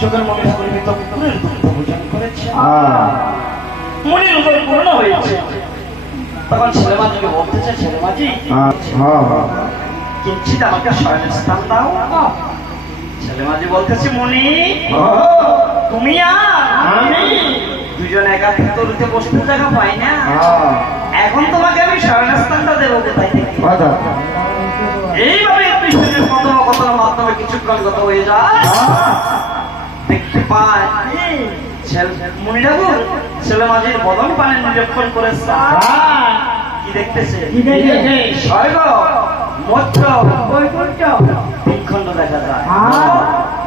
চোখের মনে ঠাকুরের ভিতরের দুঃখ ভোজন করেছে, মনের উপর পূর্ণ হয়েছে। তখন ছেলেমাঝিকে বলতেছে, ছেলেমাঝি কিঞ্চিত আমাকে শয়নের স্থান দাও। ছেলেমাঝি বলতেছে, মনি তুমি আর আমি দুজন একা ভিতরতে বসতে জায়গা পাই না, এখন তোমাকে আমি শয়নের স্থানটা দেবো কোথায় থেকে? এইভাবে কৃষ্ণের কথোপকথনের মাধ্যমে কিছুক্ষণ কথা হয়ে যায়। দেখতে পায় মুনি ঠাকুর ছেলেমাঝির বদন পানে নিরীক্ষণ করেছে। কি দেখতেছে? স্বর্গ, মধ্য, বৃক্ষণ্ড দেখা যায়,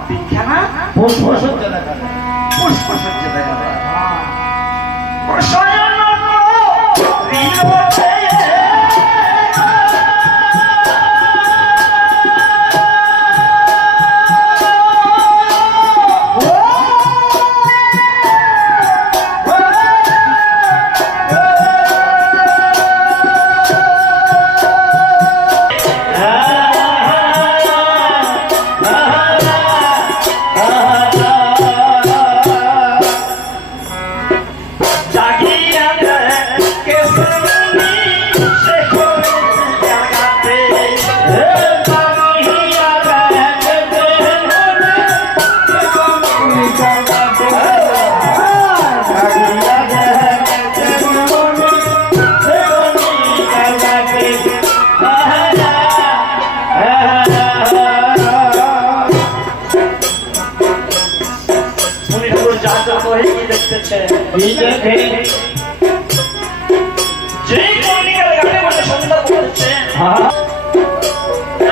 বিখ্যানা পুষ্পসজ্জা দেখা যায়, পুষ্পসজ্জা দেখা যায়।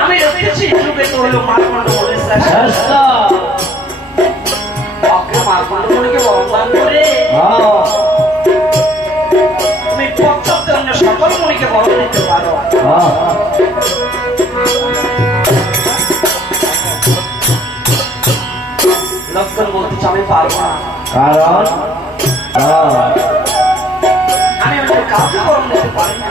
আমি দেখেছি যুগে তো হলো মারকণ্ড বলেছে, মারকণ্ডকে বরদান করে তুমি পশ্চাতে অন্য সকল মনিকে বরণ দিতে পারো। লক্ষণ বলতেছে আমি পারবো না, কারণ আমি কাউকে বরণ দিতে পারি না।